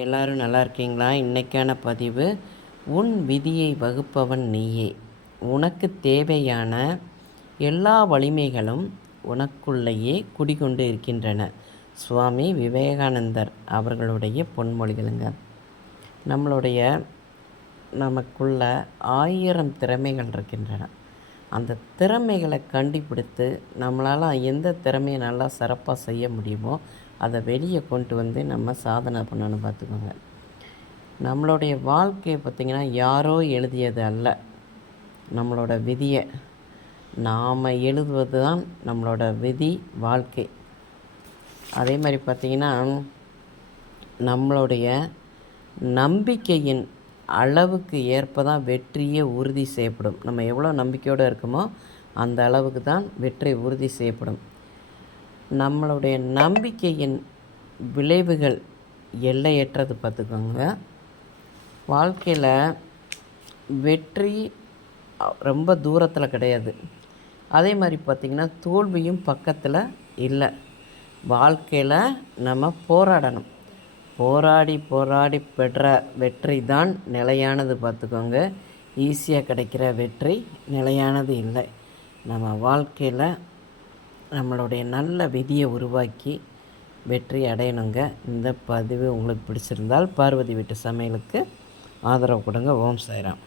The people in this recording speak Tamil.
எல்லோரும் நல்லா இருக்கீங்களா? இன்றைக்கான பதிவு, உன் விதியை வகுப்பவன் நீயே. உனக்கு தேவையான எல்லா வலிமைகளும் உனக்குள்ளேயே குடிகொண்டு இருக்கின்றன. சுவாமி விவேகானந்தர் அவர்களுடைய பொன்மொழிகளுங்க. நமக்குள்ள 1000 திறமைகள் இருக்கின்றன. அந்த திறமைகளை கண்டுபிடித்து நம்மளால் எந்த திறமையை நல்லா சிறப்பாக செய்ய முடியுமோ அதை வெளியே கொண்டு வந்து நம்ம சாதனை பண்ணணும். பார்த்துக்கோங்க, நம்மளுடைய வாழ்க்கையை பார்த்திங்கன்னா யாரோ எழுதியது அல்ல, நம்மளோட விதியை நாம் எழுதுவது தான் நம்மளோட விதி வாழ்க்கை. அதே மாதிரி பார்த்திங்கன்னா நம்மளுடைய நம்பிக்கையின் அளவுக்கு ஏற்ப தான் வெற்றியே உறுதி செய்யப்படும். நம்ம எவ்வளோ நம்பிக்கையோடு இருக்கோமோ அந்த அளவுக்கு தான் வெற்றி உறுதி செய்யப்படும். நம்மளுடைய நம்பிக்கையின் விளைவுகள் எல்லையற்றது. பார்த்துக்கோங்க, வாழ்க்கையில் வெற்றி ரொம்ப தூரத்தில் கிடையாது. அதே மாதிரி பார்த்திங்கன்னா தோல்வியும் பக்கத்தில் இல்லை. வாழ்க்கையில் நம்ம போராடணும். போராடி போராடி பெற்ற வெற்றி தான் நிலையானது. பார்த்துக்கோங்க, ஈஸியாக கிடைக்கிற வெற்றி நிலையானது இல்லை. நம்ம வாழ்க்கையில் நம்மளுடைய நல்ல விதியை உருவாக்கி வெற்றி அடையணுங்க. இந்த பதிவு உங்களுக்கு பிடிச்சிருந்தால் பார்வதி வீட்டு சமையலுக்கு ஆதரவு கொடுங்க. ஓம் சாய்ராம்.